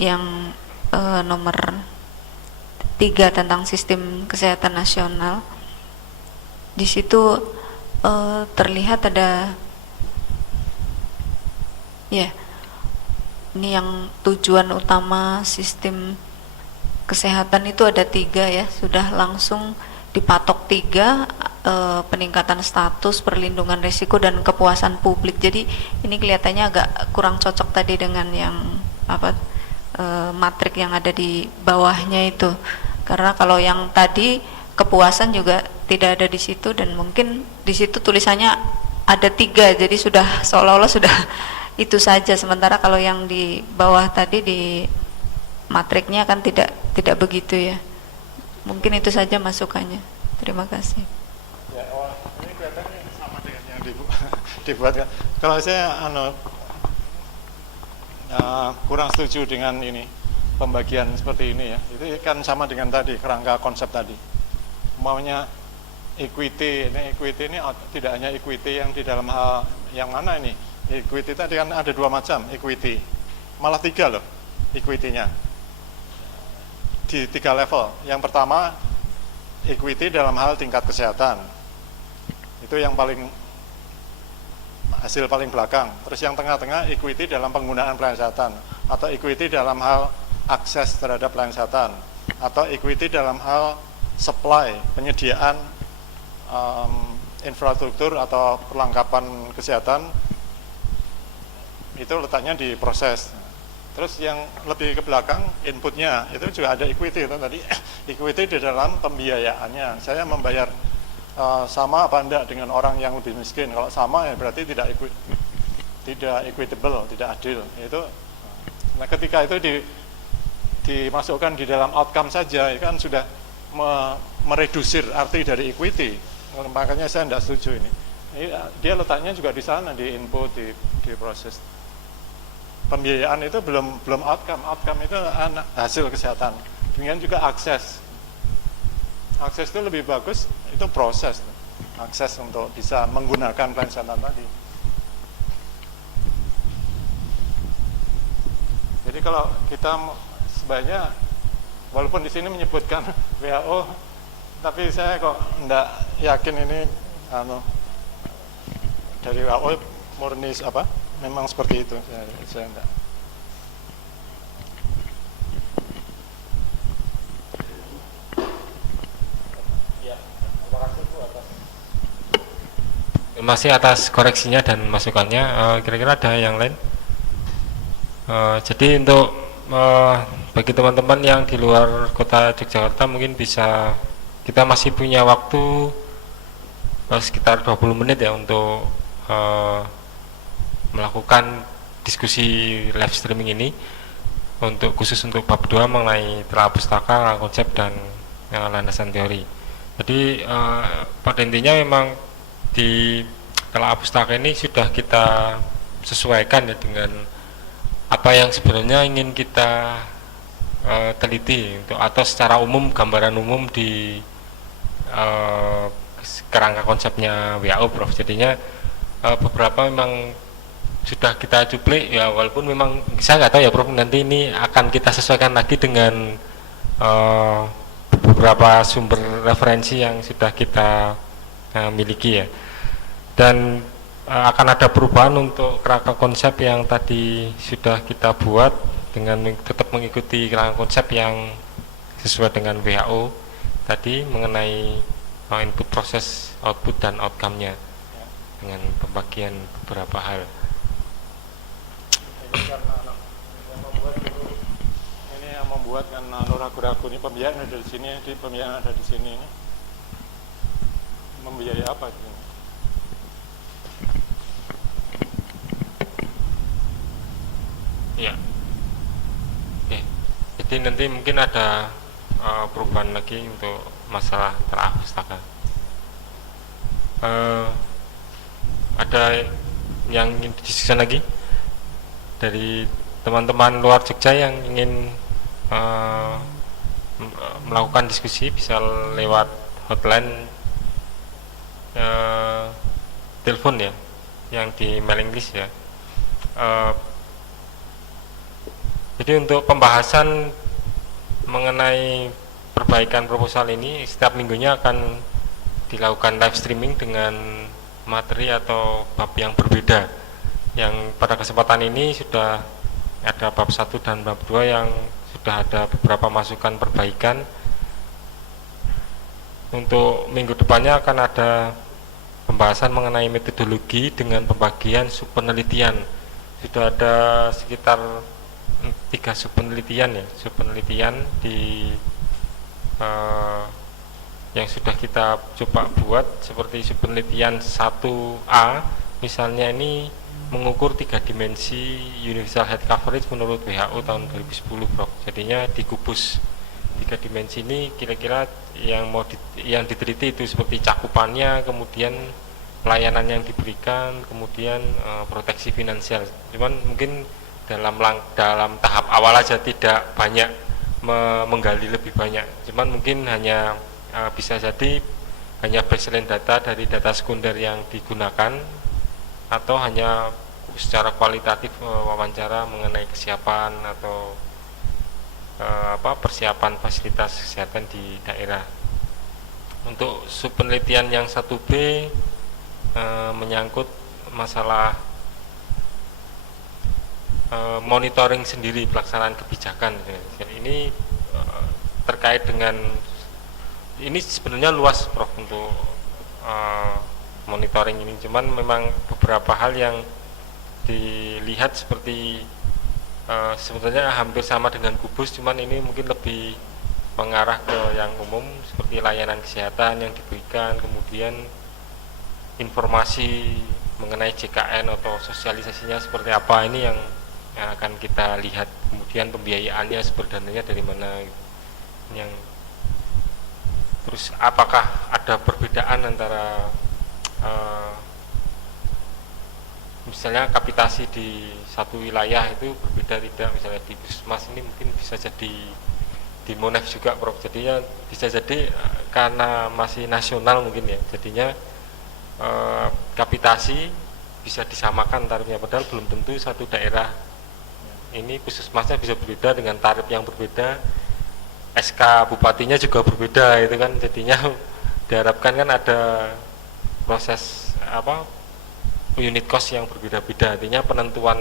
yang nomor 3 tentang sistem kesehatan nasional, di situ terlihat ada, ya, ini yang tujuan utama sistem kesehatan itu ada 3, ya, sudah langsung dipatok 3, peningkatan status, perlindungan risiko, dan kepuasan publik. Jadi ini kelihatannya agak kurang cocok tadi dengan yang matrik yang ada di bawahnya itu, karena kalau yang tadi kepuasan juga tidak ada di situ, dan mungkin di situ tulisannya ada 3, jadi sudah seolah-olah sudah itu saja. Sementara kalau yang di bawah tadi di matriknya kan tidak begitu ya. Mungkin itu saja masukannya. Terima kasih. Ya, ini kelihatannya sama dengan yang dibuat. Kalau saya kurang setuju dengan ini pembagian seperti ini ya. Itu kan sama dengan tadi kerangka konsep tadi. Maunya equity ini tidak hanya equity yang di dalam hal yang mana ini. Equity tadi kan ada 2 macam equity, malah 3 loh equity-nya di 3 level. Yang pertama equity dalam hal tingkat kesehatan, itu yang hasil paling belakang. Terus yang tengah-tengah equity dalam penggunaan pelayanan kesehatan, atau equity dalam hal akses terhadap pelayanan kesehatan, atau equity dalam hal supply, penyediaan infrastruktur atau perlengkapan kesehatan, itu letaknya di proses. Terus yang lebih ke belakang inputnya itu juga ada equity itu tadi. Equity di dalam pembiayaannya, saya membayar sama apa enggak dengan orang yang lebih miskin. Kalau sama ya berarti tidak equitable, tidak adil. Itu nah ketika itu dimasukkan di dalam outcome saja, itu kan sudah meredusir arti dari equity. Makanya saya tidak setuju ini. Dia letaknya juga di sana, di input, di proses. Pembiayaan itu belum outcome itu hasil kesehatan. Demikian juga akses itu lebih bagus, itu proses, akses untuk bisa menggunakan pelayanan kesehatan tadi. Jadi kalau kita sebaiknya, walaupun di sini menyebutkan WHO, tapi saya kok enggak yakin ini dari WHO murni memang seperti itu. Saya enggak. Terima kasih atas koreksinya dan masukannya. Kira-kira ada yang lain? Jadi untuk bagi teman-teman yang di luar kota Yogyakarta, mungkin bisa, kita masih punya waktu sekitar 20 menit ya untuk melakukan diskusi live streaming ini, khusus untuk bab 2 mengenai telah pustaka, konsep, dan landasan teori. Jadi pada intinya memang di telah pustaka ini sudah kita sesuaikan ya dengan apa yang sebenarnya ingin kita teliti atau secara umum, gambaran umum di kerangka konsepnya WHO, Prof. Jadinya beberapa memang sudah kita cuplik ya, walaupun memang saya nggak tahu ya, Prof, nanti ini akan kita sesuaikan lagi dengan beberapa sumber referensi yang sudah kita miliki ya. Dan akan ada perubahan untuk kerangka konsep yang tadi sudah kita buat dengan tetap mengikuti kerangka konsep yang sesuai dengan WHO tadi mengenai input, proses, output, dan outcome-nya dengan pembagian beberapa hal. Ini yang membuat kan ragu-ragu, ini pembiayaan ada di sini, pembiayaan ada di sini. Membiayai apa gitu? Ya, oke. Jadi nanti mungkin ada perubahan lagi untuk masalah telah pustaka. Ada yang ingin didiskusikan lagi dari teman-teman luar Jogja yang ingin melakukan diskusi, bisa lewat hotline telepon ya, yang di mailing list ya. Jadi untuk pembahasan mengenai perbaikan proposal ini setiap minggunya akan dilakukan live streaming dengan materi atau bab yang berbeda. Yang pada kesempatan ini sudah ada bab 1 dan bab 2 yang sudah ada beberapa masukan perbaikan. untuk minggu depannya akan ada pembahasan mengenai metodologi dengan pembagian subpenelitian. Sudah ada sekitar 3 subpenelitian ya, subpenelitian di yang sudah kita coba buat, seperti subpenelitian 1A misalnya, ini mengukur 3 dimensi universal health coverage menurut WHO tahun 2010 Prof. Jadinya dikubus 3 dimensi ini, kira-kira yang yang diteliti itu seperti cakupannya, kemudian pelayanan yang diberikan, kemudian proteksi finansial. Cuman mungkin dalam tahap awal aja, tidak banyak menggali lebih banyak. Cuman mungkin hanya bisa jadi hanya baseline data dari data sekunder yang digunakan, atau hanya secara kualitatif wawancara mengenai kesiapan atau persiapan fasilitas kesehatan di daerah. Untuk subpenelitian yang 1B menyangkut masalah monitoring sendiri pelaksanaan kebijakan. Jadi ini terkait dengan ini sebenarnya luas Prof untuk monitoring ini, cuman memang beberapa hal yang dilihat seperti sebenarnya hampir sama dengan kubus, cuman ini mungkin lebih mengarah ke yang umum seperti layanan kesehatan yang diberikan, kemudian informasi mengenai JKN atau sosialisasinya seperti apa, ini yang akan kita lihat. Kemudian pembiayaannya, sumber dananya dari mana, yang terus apakah ada perbedaan antara misalnya kapitasi di satu wilayah itu berbeda tidak, misalnya di Puskesmas ini mungkin bisa jadi di Monef juga Prof. Jadinya bisa jadi karena masih nasional mungkin ya, jadinya kapitasi bisa disamakan tarifnya, padahal belum tentu satu daerah ini puskesmasnya bisa berbeda dengan tarif yang berbeda, SK bupatinya juga berbeda, itu kan jadinya diharapkan kan ada proses unit cost yang berbeda-beda, artinya penentuan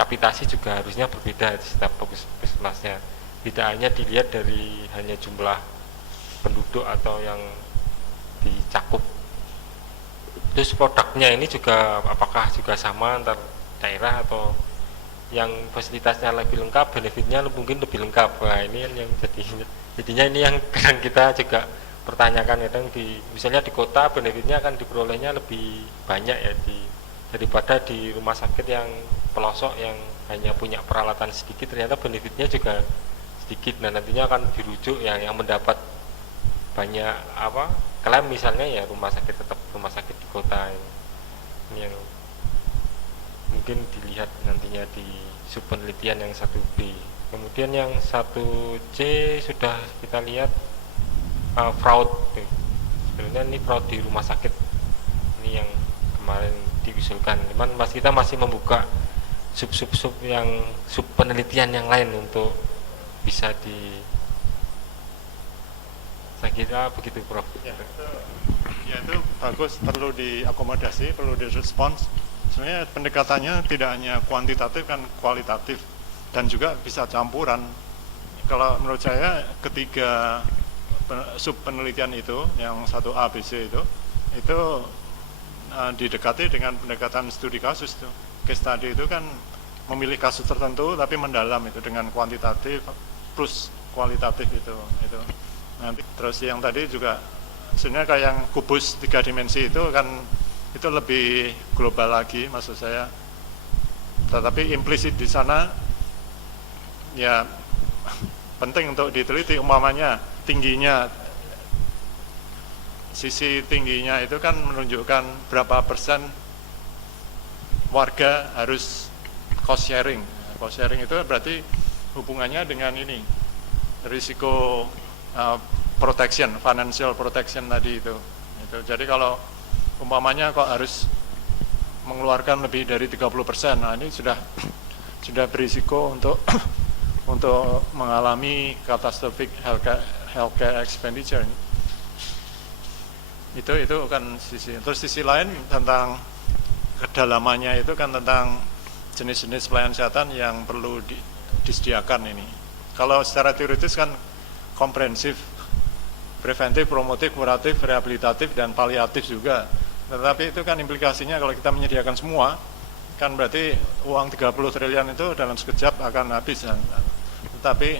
kapitasi juga harusnya berbeda di setiap puskesmasnya, tidak hanya dilihat dari hanya jumlah penduduk atau yang dicakup. Terus produknya ini juga apakah juga sama antar daerah, atau yang fasilitasnya lebih lengkap, benefitnya mungkin lebih lengkap. Nah ini yang jadinya ini yang kadang kita juga pertanyakan, kadang misalnya di kota benefitnya akan diperolehnya lebih banyak ya daripada di rumah sakit yang pelosok yang hanya punya peralatan sedikit, ternyata benefitnya juga sedikit. Nah nantinya akan dirujuk yang mendapat banyak klaim misalnya ya rumah sakit, tetap rumah sakit di kota. Ini yang mungkin dilihat nantinya di subpenelitian yang 1B. Kemudian yang 1C sudah kita lihat fraud. Sebenarnya ini fraud di rumah sakit, ini yang kemarin diusulkan. Cuman kita masih membuka sub yang subpenelitian yang lain untuk bisa saya kira begitu Prof. Ya itu bagus, perlu diakomodasi, perlu direspons. Sebenarnya pendekatannya tidak hanya kuantitatif, kan kualitatif, dan juga bisa campuran. Kalau menurut saya ketiga subpenelitian itu, yang 1A, B, C itu didekati dengan pendekatan studi kasus tuh. Case study itu kan memilih kasus tertentu tapi mendalam itu dengan kuantitatif plus kualitatif itu. Nanti terus yang tadi juga sebenarnya kayak yang kubus 3 dimensi itu kan itu lebih global lagi maksud saya. Tetapi implisit di sana ya penting untuk diteliti, umpamanya sisi tingginya itu kan menunjukkan berapa persen warga harus cost sharing. Cost sharing itu berarti hubungannya dengan ini risiko protection, financial protection tadi itu. Jadi kalau umpamanya kok harus mengeluarkan lebih dari 30%, nah ini sudah berisiko untuk mengalami catastrophic healthcare expenditure. Itu kan sisi. Terus sisi lain tentang kedalamannya itu kan tentang jenis-jenis pelayanan kesehatan yang perlu disediakan ini. Kalau secara teoritis kan komprehensif preventif, promotif, kuratif, rehabilitatif, dan paliatif juga. Tetapi itu kan implikasinya kalau kita menyediakan semua, kan berarti uang 30 triliun itu dalam sekejap akan habis. Tetapi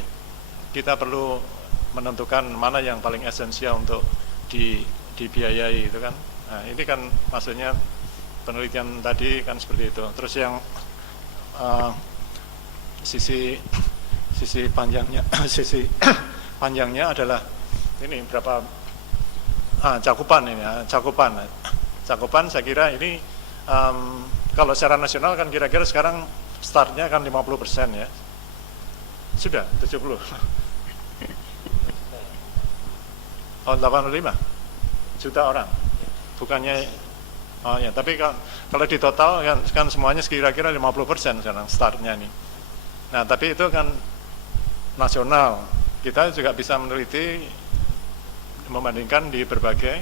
kita perlu menentukan mana yang paling esensial untuk dibiayai itu kan. Nah, ini kan maksudnya penelitian tadi kan seperti itu. Terus yang sisi panjangnya sisi panjangnya adalah ini berapa cakupan ini ya, cakupan saya kira ini kalau secara nasional kan kira-kira sekarang startnya kan 50% ya, sudah 70 oh 85 juta orang bukannya ya, tapi kalau di total kan semuanya kira-kira 50% sekarang startnya nih. Nah tapi itu kan nasional, kita juga bisa meneliti membandingkan di berbagai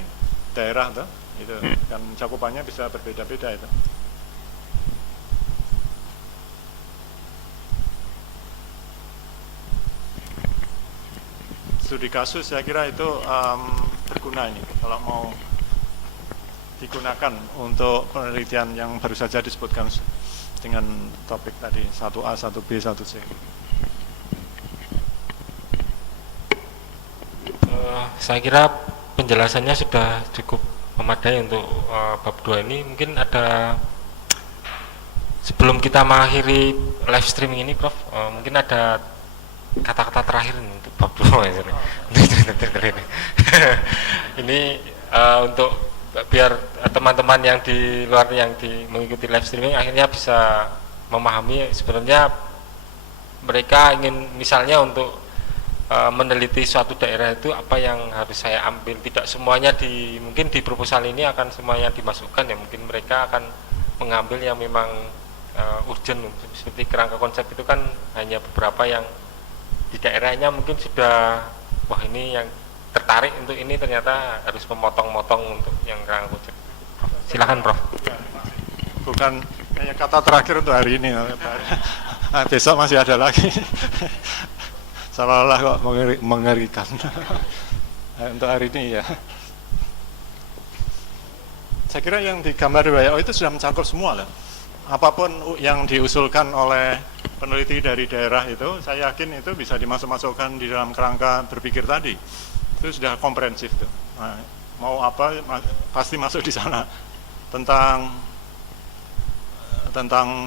daerah tuh, itu kan cakupannya bisa berbeda-beda itu. Studi kasus saya kira itu berguna ini kalau mau digunakan untuk penelitian yang baru saja disebutkan dengan topik tadi 1A, 1B, 1C. Saya kira penjelasannya sudah cukup memadai untuk bab 2 ini. Mungkin ada, sebelum kita mengakhiri live streaming ini Prof, mungkin ada kata-kata terakhir untuk bab 2 ya. Ini untuk biar teman-teman yang di luar yang mengikuti live streaming akhirnya bisa memahami sebenarnya mereka ingin misalnya untuk meneliti suatu daerah itu apa yang harus saya ambil. Tidak semuanya mungkin di proposal ini akan semuanya dimasukkan ya, mungkin mereka akan mengambil yang memang urgent. Seperti kerangka konsep itu kan hanya beberapa yang di daerahnya mungkin sudah, wah ini yang tertarik untuk ini, ternyata harus memotong-motong untuk yang kerangka konsep. Silakan Prof. Bukan hanya kata terakhir untuk hari ini, besok masih ada lagi. Seolah-olah kok mengerikan. Untuk hari ini ya. Saya kira yang digambar di WO itu sudah mencakup semua lah. Apapun yang diusulkan oleh peneliti dari daerah itu, saya yakin itu bisa dimasuk-masukkan di dalam kerangka berpikir tadi. Itu sudah komprehensif tuh. Nah, mau apa pasti masuk di sana. Tentang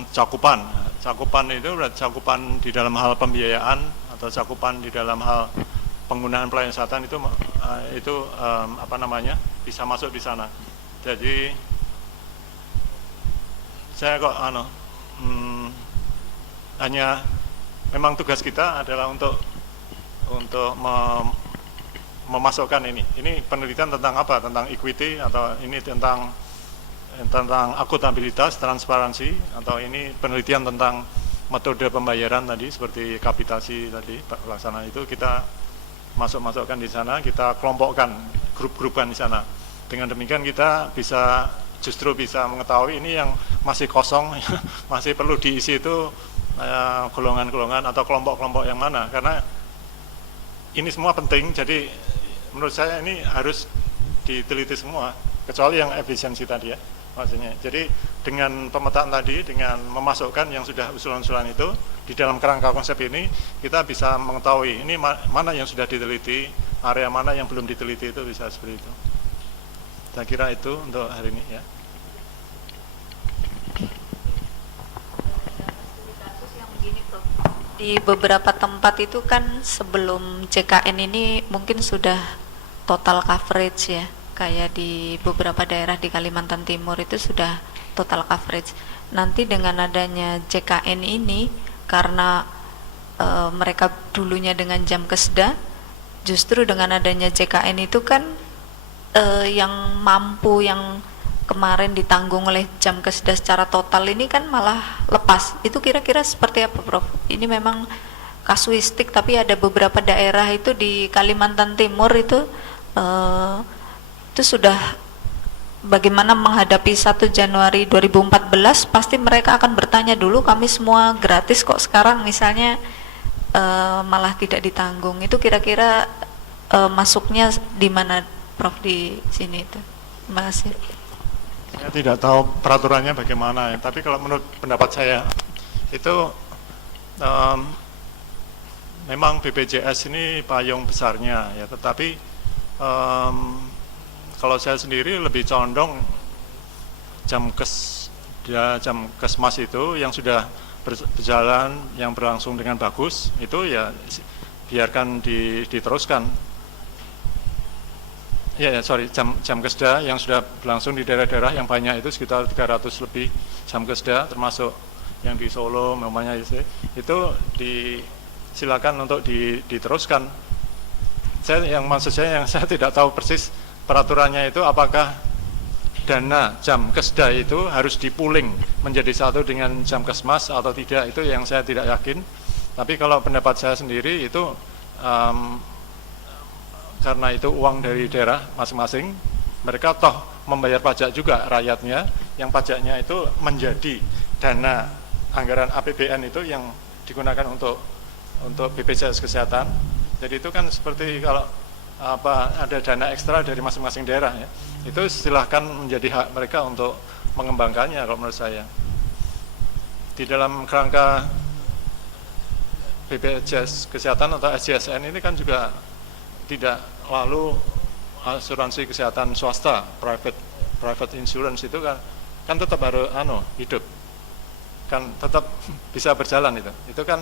cakupan. Cakupan itu berarti cakupan di dalam hal pembiayaan atau cakupan di dalam hal penggunaan pelayanan kesehatan itu apa namanya, bisa masuk di sana. Jadi saya kok hanya memang tugas kita adalah untuk memasukkan ini penelitian tentang apa, tentang equity, atau ini tentang akuntabilitas, transparansi, atau ini penelitian tentang metode pembayaran tadi seperti kapitasi tadi pelaksanaan, itu kita masukkan di sana, kita kelompokkan, grup-grupkan di sana. Dengan demikian kita justru bisa mengetahui ini yang masih kosong, masih perlu diisi itu golongan-golongan atau kelompok-kelompok yang mana, karena ini semua penting. Jadi menurut saya ini harus diteliti semua, kecuali yang efisiensi tadi ya maksudnya. Jadi dengan pemetaan tadi, dengan memasukkan yang sudah usulan-usulan itu di dalam kerangka konsep ini, kita bisa mengetahui ini mana yang sudah diteliti, area mana yang belum diteliti, itu bisa seperti itu. Saya kira itu untuk hari ini ya. Di beberapa tempat itu kan sebelum JKN ini mungkin sudah total coverage ya, kayak di beberapa daerah di Kalimantan Timur itu sudah total coverage. Nanti dengan adanya JKN ini, karena mereka dulunya dengan jam keseda, justru dengan adanya JKN itu kan yang mampu, yang kemarin ditanggung oleh jam keseda secara total ini kan malah lepas. Itu kira-kira seperti apa Prof? Ini memang kasuistik, tapi ada beberapa daerah itu di Kalimantan Timur itu sudah bagaimana menghadapi 1 Januari 2014, pasti mereka akan bertanya dulu, kami semua gratis kok sekarang misalnya malah tidak ditanggung. Itu kira-kira masuknya di mana Prof di sini itu? Terima kasih. Saya tidak tahu peraturannya bagaimana, tapi kalau menurut pendapat saya itu memang BPJS ini payung besarnya ya, tetapi kalau saya sendiri lebih condong jam kesmas itu yang sudah berjalan, yang berlangsung dengan bagus, itu ya biarkan diteruskan. Jam kesda yang sudah berlangsung di daerah-daerah yang banyak itu sekitar 300 lebih jam kesda, termasuk yang di Solo, namanya itu silakan untuk diteruskan. Maksud saya yang saya tidak tahu persis peraturannya itu, apakah dana jam kesda itu harus dipuling menjadi satu dengan jam kesmas atau tidak, itu yang saya tidak yakin. Tapi kalau pendapat saya sendiri itu karena itu uang dari daerah masing-masing, mereka toh membayar pajak juga rakyatnya, yang pajaknya itu menjadi dana anggaran APBN itu yang digunakan untuk BPJS Kesehatan. Jadi itu kan seperti kalau ada dana ekstra dari masing-masing daerah ya, itu silahkan menjadi hak mereka untuk mengembangkannya kalau menurut saya. Di dalam kerangka BPJS Kesehatan atau SJSN ini kan juga tidak lalu asuransi kesehatan swasta, private insurance itu kan tetap harus hidup, kan tetap bisa berjalan itu kan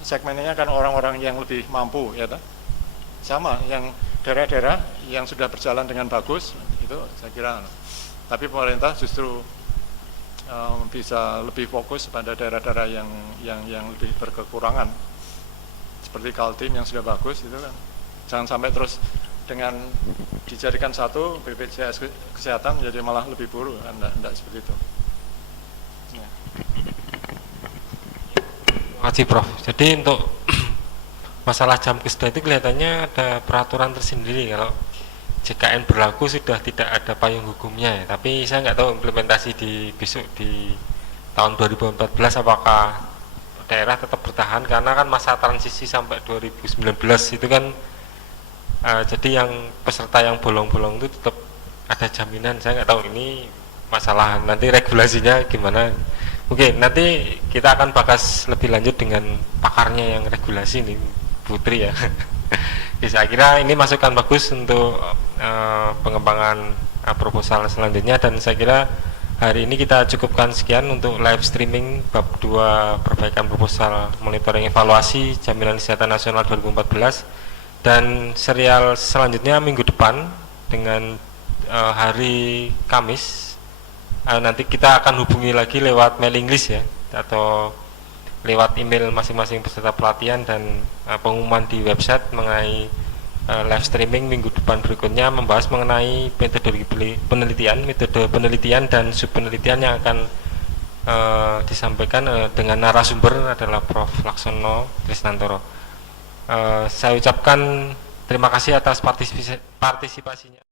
segmennya kan orang-orang yang lebih mampu ya, sama yang daerah-daerah yang sudah berjalan dengan bagus itu saya kira. Tapi pemerintah justru bisa lebih fokus pada daerah-daerah yang lebih berkekurangan, seperti Kaltim yang sudah bagus itu kan. Jangan sampai terus dengan dijadikan satu BPJS Kesehatan menjadi malah lebih buruk, tidak seperti itu. Ya. Terima kasih Prof. Jadi untuk masalah jam kesda itu kelihatannya ada peraturan tersendiri. Kalau JKN berlaku sudah tidak ada payung hukumnya ya. Tapi saya nggak tahu implementasi besok di tahun 2014 apakah daerah tetap bertahan, karena kan masa transisi sampai 2019 itu kan jadi yang peserta yang bolong-bolong itu tetap ada jaminan. Saya nggak tahu ini masalah nanti regulasinya gimana. Oke, nanti kita akan bahas lebih lanjut dengan pakarnya yang regulasi ini, Putri ya. Oke, saya kira ini masukan bagus untuk pengembangan proposal selanjutnya, dan saya kira hari ini kita cukupkan sekian untuk live streaming bab 2 perbaikan proposal monitoring evaluasi jaminan kesehatan nasional 2014, dan serial selanjutnya minggu depan dengan hari Kamis. Nanti kita akan hubungi lagi lewat mailing list ya, atau lewat email masing-masing peserta pelatihan, dan pengumuman di website mengenai live streaming minggu depan berikutnya, membahas mengenai metode penelitian dan subpenelitian yang akan disampaikan dengan narasumber adalah Prof. Laksono Trisnantoro. Saya ucapkan terima kasih atas partisipasinya.